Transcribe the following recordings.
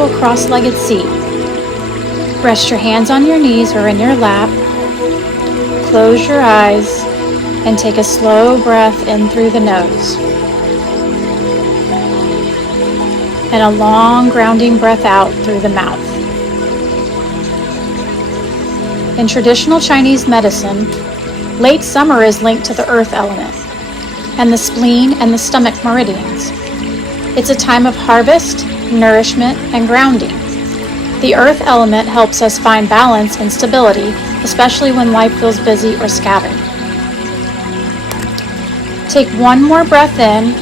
comfortable cross-legged seat. Rest your hands on your knees or in your lap. Close your eyes and take a slow breath in through the nose. And a long grounding breath out through the mouth. In traditional Chinese medicine, late summer is linked to the earth element and the spleen and the stomach meridians. It's a time of harvest, nourishment, and grounding. The earth element helps us find balance and stability, especially when life feels busy or scattered. Take one more breath in.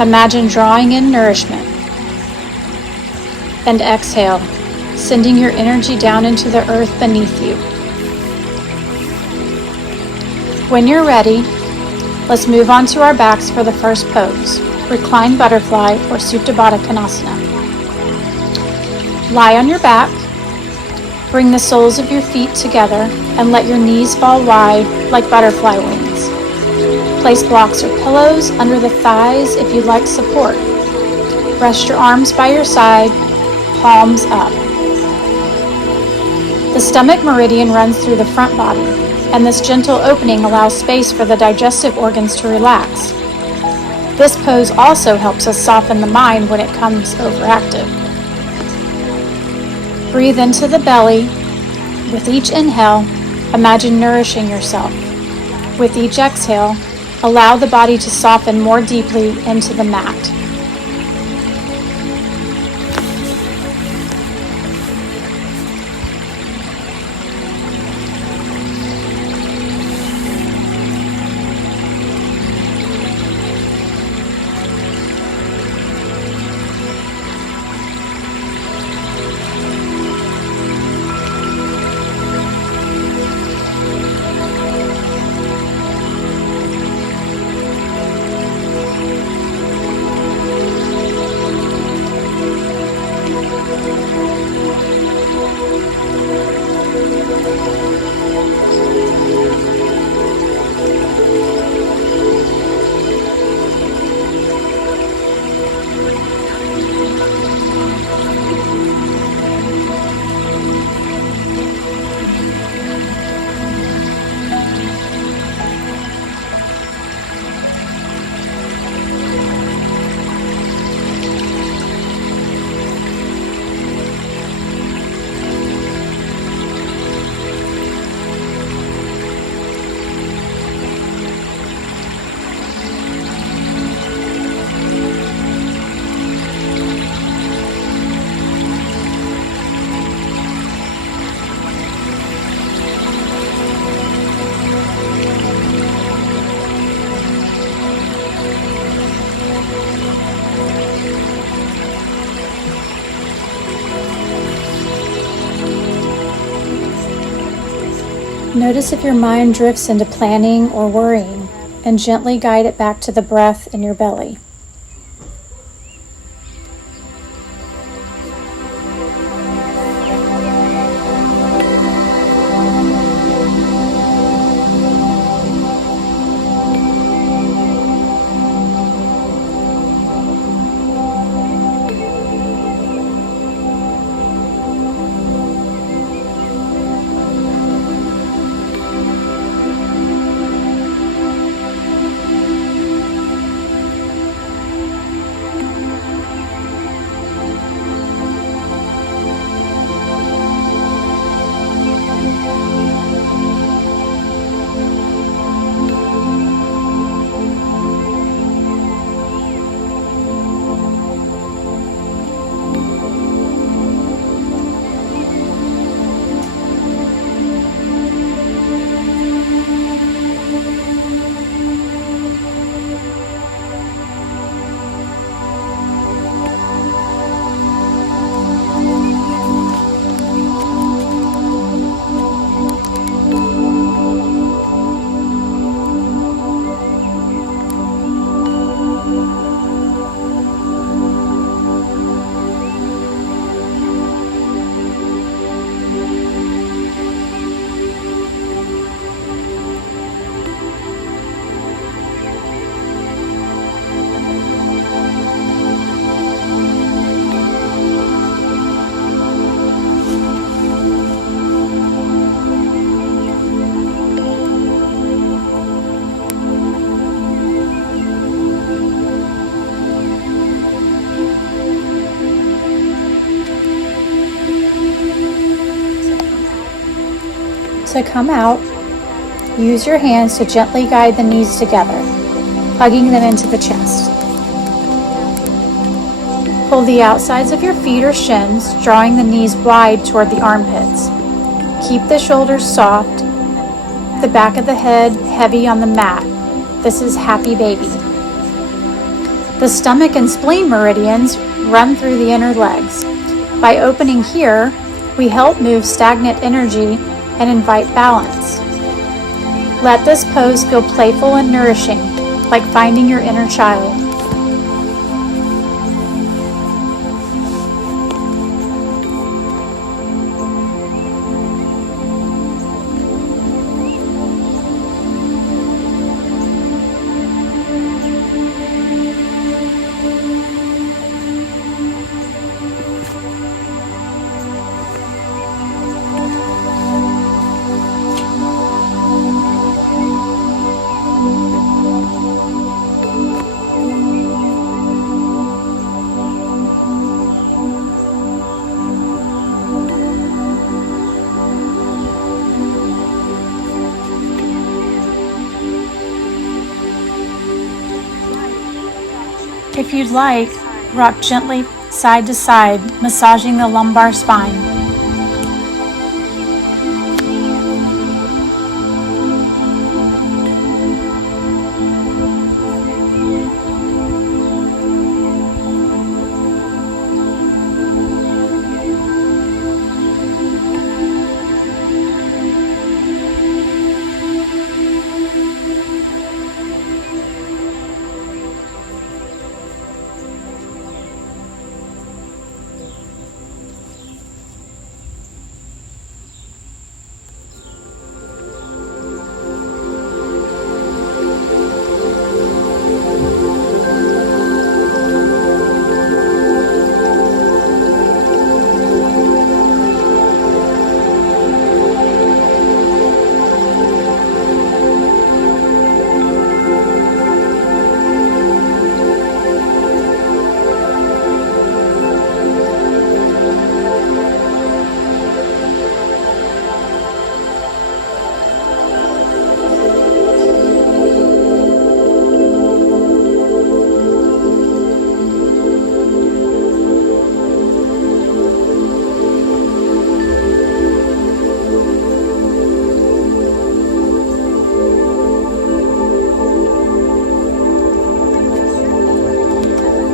Imagine drawing in nourishment. And exhale, sending your energy down into the earth beneath you. When you're ready, let's move on to our backs for the first pose, reclined butterfly or Supta Baddha Konasana. Lie on your back, bring the soles of your feet together and let your knees fall wide like butterfly wings. Place blocks or pillows under the thighs if you'd like support. Rest your arms by your side, palms up. The stomach meridian runs through the front body, and this gentle opening allows space for the digestive organs to relax. This pose also helps us soften the mind when it comes overactive. Breathe into the belly. With each inhale, imagine nourishing yourself. With each exhale, allow the body to soften more deeply into the mat. Notice if your mind drifts into planning or worrying, and gently guide it back to the breath in your belly. to come out, use your hands to gently guide the knees together, hugging them into the chest. Pull the outsides of your feet or shins, drawing the knees wide toward the armpits. Keep the shoulders soft, the back of the head heavy on the mat. This is happy baby. The stomach and spleen meridians run through the inner legs. By opening here, we help move stagnant energy and invite balance. Let this pose feel playful and nourishing, like finding your inner child. If you'd like, rock gently side to side, massaging the lumbar spine.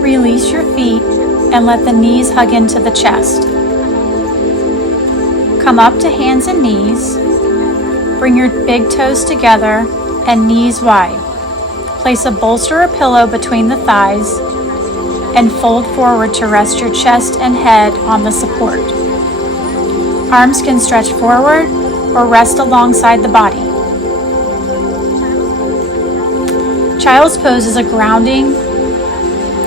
Release your feet and let the knees hug into the chest. Come up to hands and knees. Bring your big toes together and knees wide. Place a bolster or pillow between the thighs and fold forward to rest your chest and head on the support. Arms can stretch forward or rest alongside the body. Child's pose is a grounding.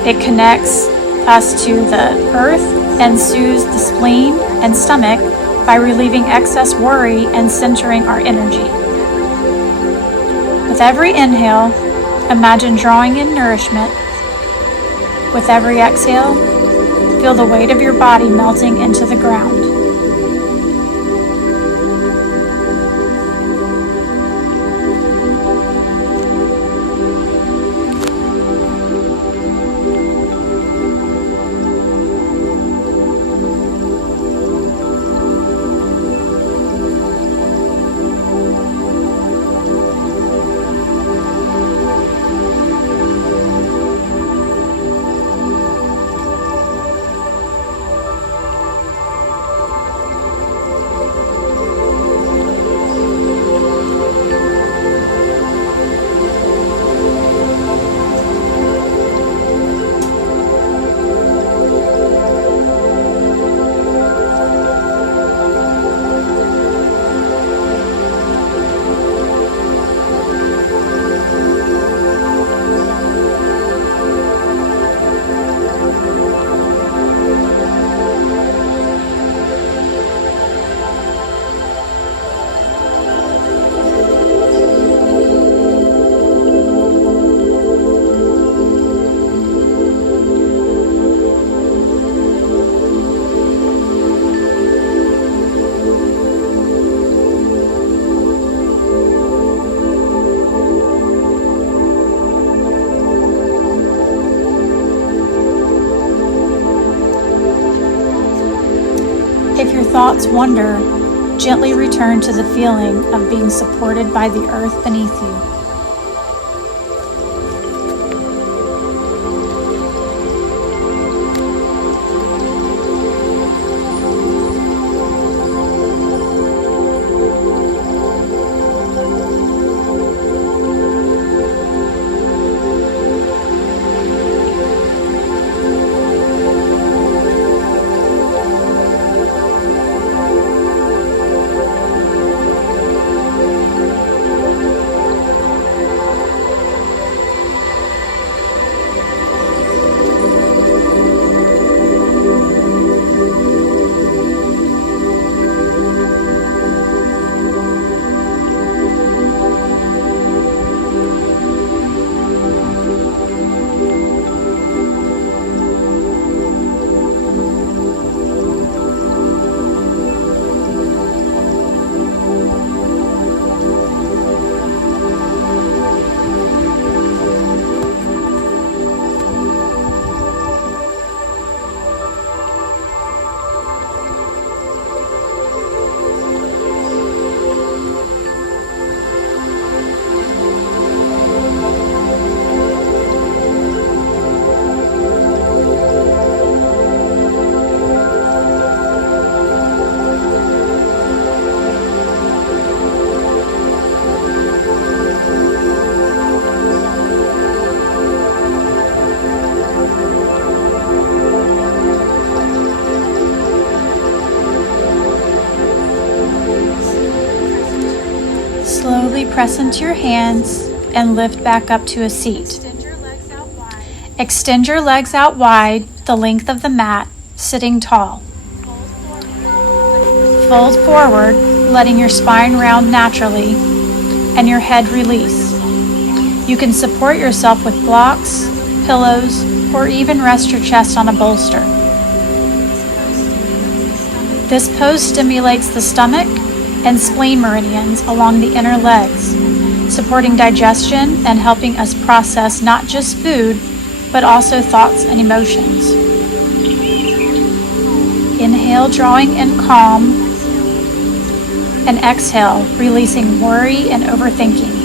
It connects us to the earth and soothes the spleen and stomach by relieving excess worry and centering our energy. With every inhale, imagine drawing in nourishment. With every exhale, feel the weight of your body melting into the ground. If your thoughts wander, gently return to the feeling of being supported by the earth beneath you. Slowly press into your hands and lift back up to a seat. Extend your legs out wide, the length of the mat, sitting tall. Fold forward, letting your spine round naturally and your head release. You can support yourself with blocks, pillows, or even rest your chest on a bolster. This pose stimulates the stomach and spleen meridians along the inner legs, supporting digestion and helping us process not just food, but also thoughts and emotions. Inhale, drawing in calm, and exhale, releasing worry and overthinking.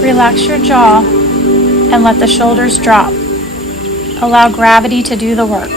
Relax your jaw and let the shoulders drop. Allow gravity to do the work.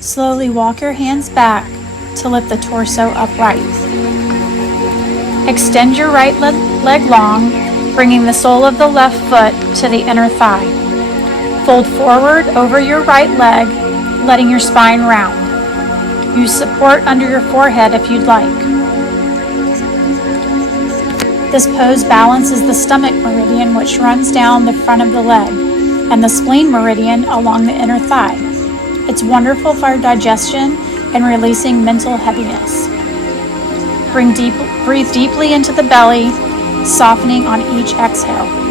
Slowly walk your hands back to lift the torso upright. Extend your right leg long, bringing the sole of the left foot to the inner thigh. Fold forward over your right leg, letting your spine round. Use support under your forehead if you'd like. This pose balances the stomach meridian, which runs down the front of the leg, and the spleen meridian along the inner thigh. It's wonderful for digestion and releasing mental heaviness. Breathe deeply into the belly, softening on each exhale.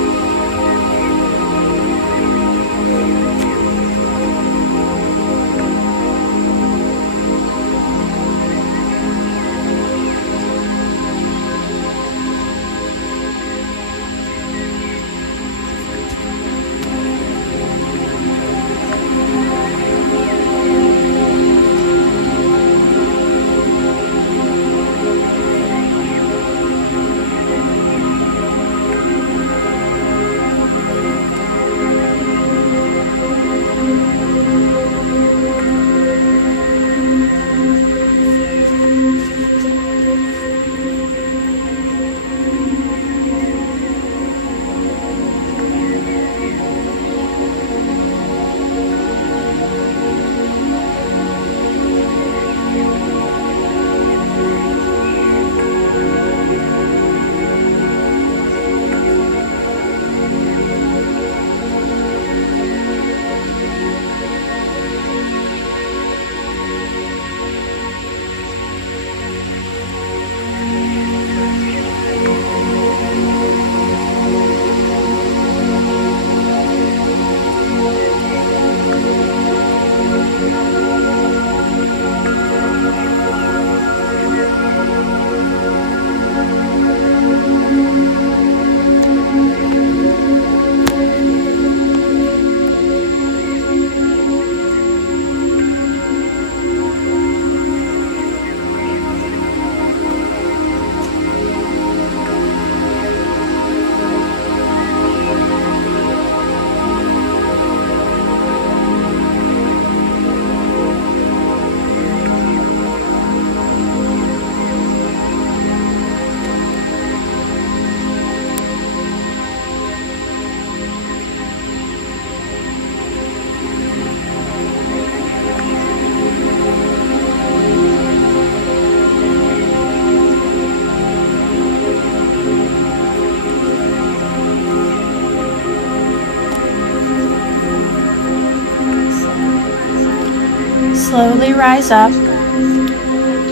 Slowly rise up,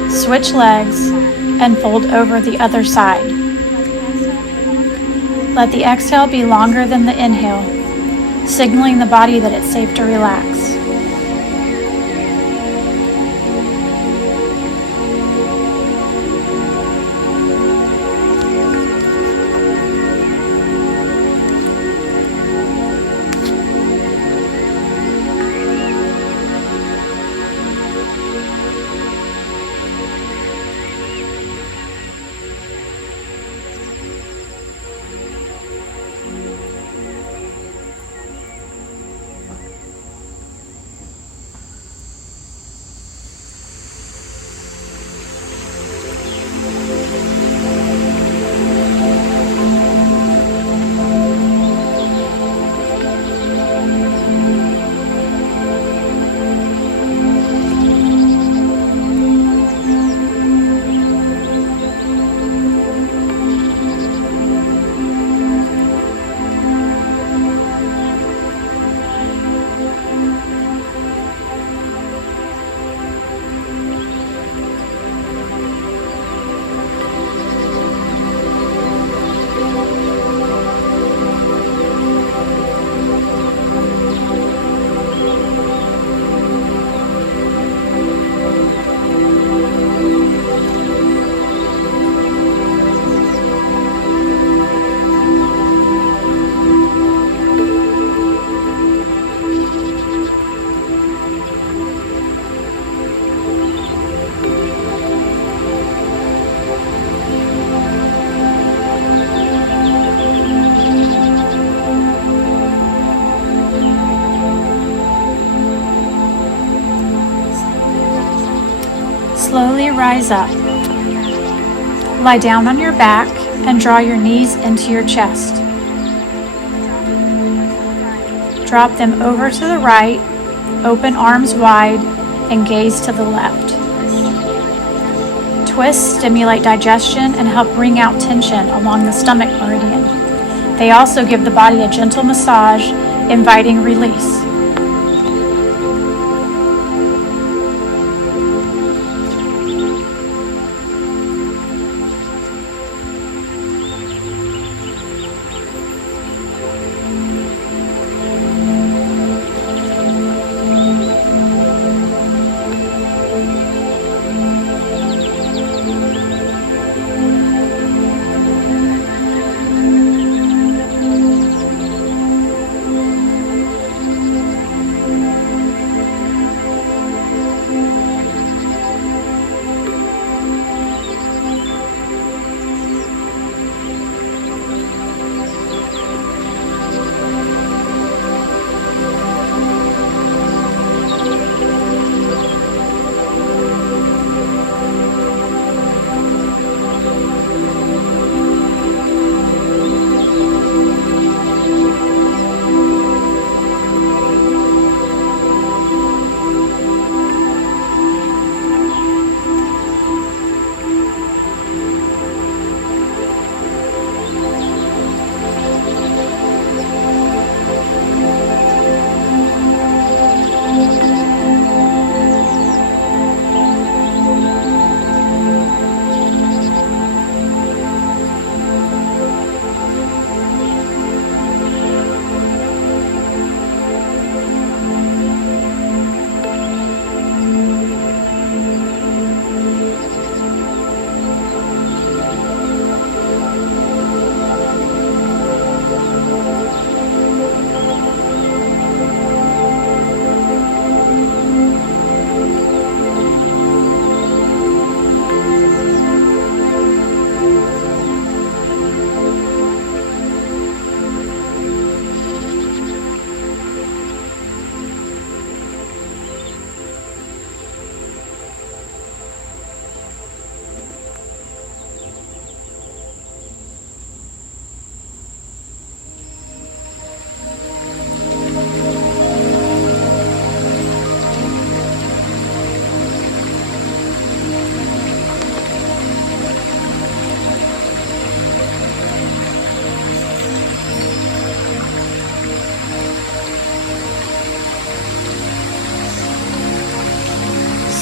switch legs, and fold over the other side. Let the exhale be longer than the inhale, signaling the body that it's safe to relax. Slowly rise up. Lie down on your back and draw your knees into your chest. Drop them over to the right, open arms wide, and gaze to the left. Twists stimulate digestion and help wring out tension along the stomach meridian. They also give the body a gentle massage, inviting release.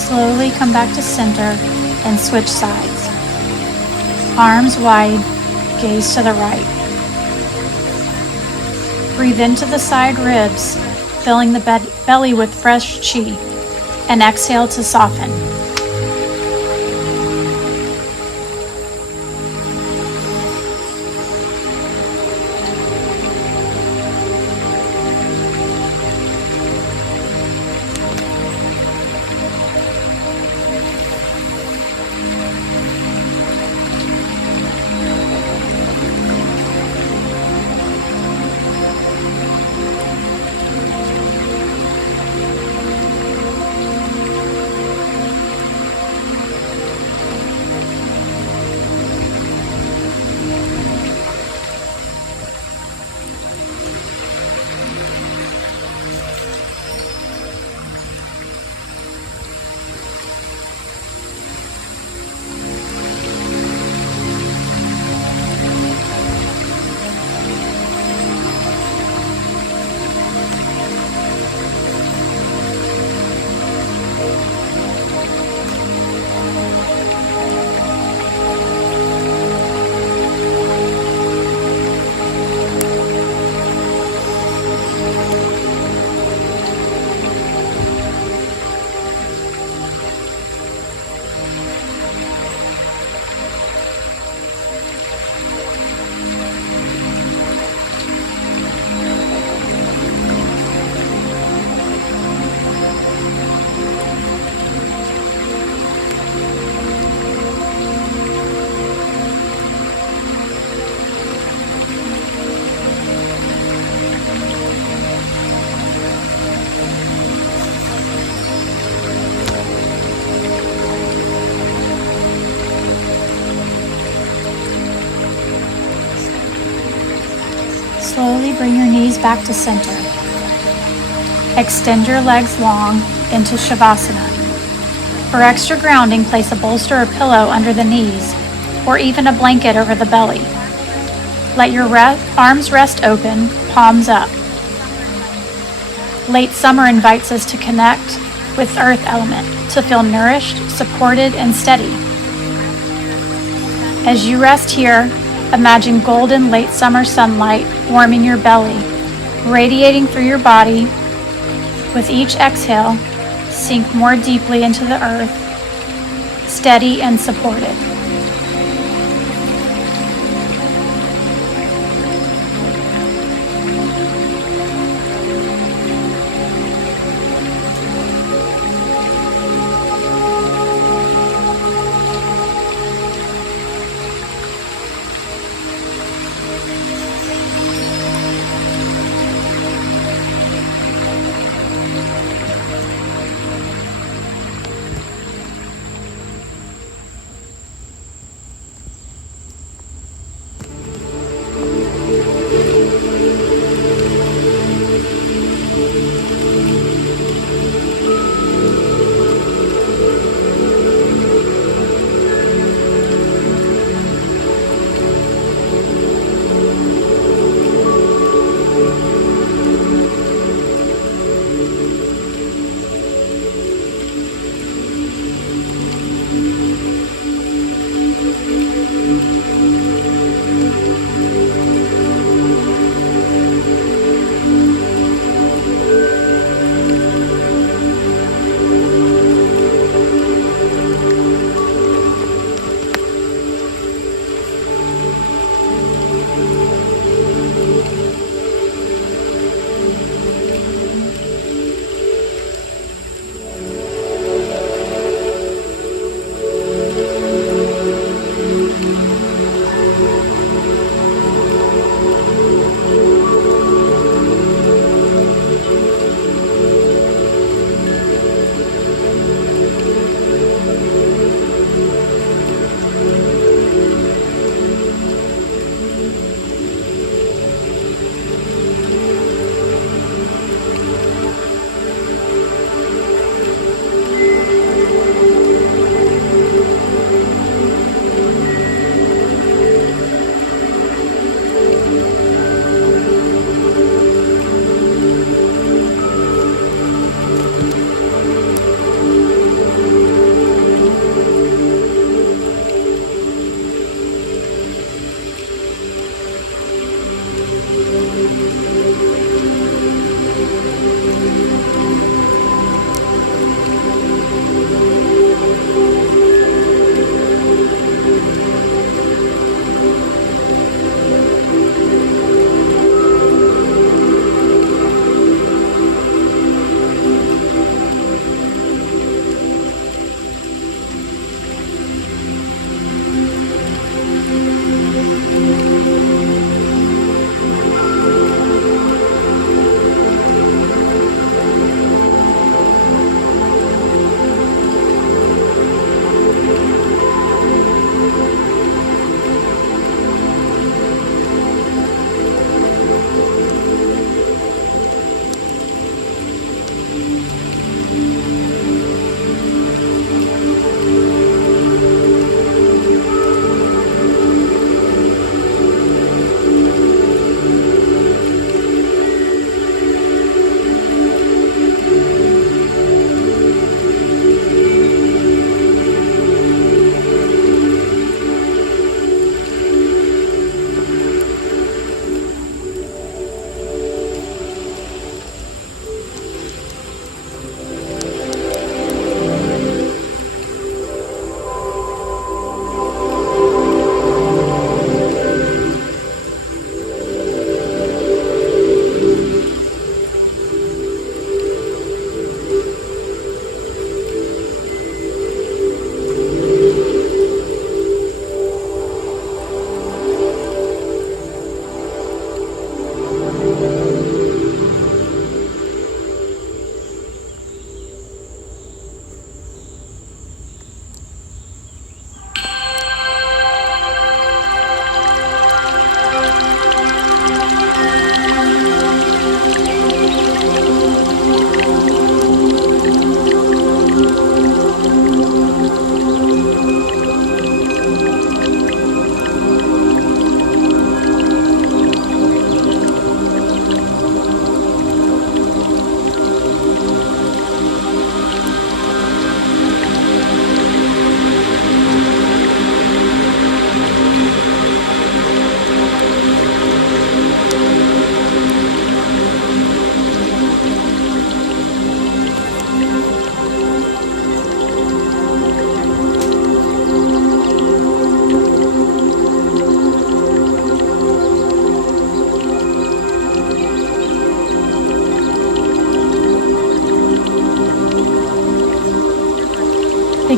Slowly come back to center and switch sides. Arms wide, gaze to the right. Breathe into the side ribs, filling the belly with fresh chi, and exhale to soften. bring your knees back to center. Extend your legs long into Shavasana. For extra grounding, place a bolster or pillow under the knees, or even a blanket over the belly. Let your arms rest open, palms up. Late summer invites us to connect with the earth element, to feel nourished, supported, and steady. As you rest here, imagine golden late summer sunlight warming your belly, radiating through your body. With each exhale, sink more deeply into the earth, steady and supported.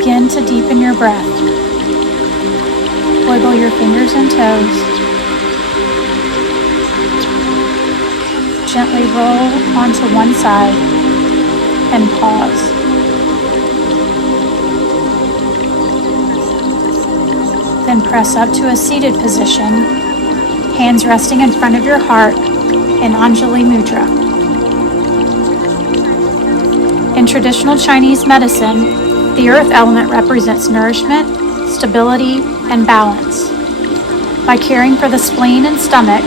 Begin to deepen your breath. Wiggle your fingers and toes. Gently roll onto one side and pause. Then press up to a seated position, hands resting in front of your heart in Anjali Mudra. In traditional Chinese medicine, the earth element represents nourishment, stability, and balance. By caring for the spleen and stomach,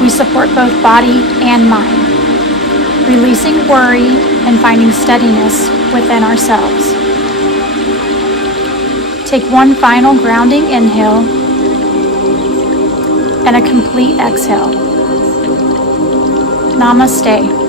we support both body and mind, releasing worry and finding steadiness within ourselves. Take one final grounding inhale and a complete exhale. Namaste.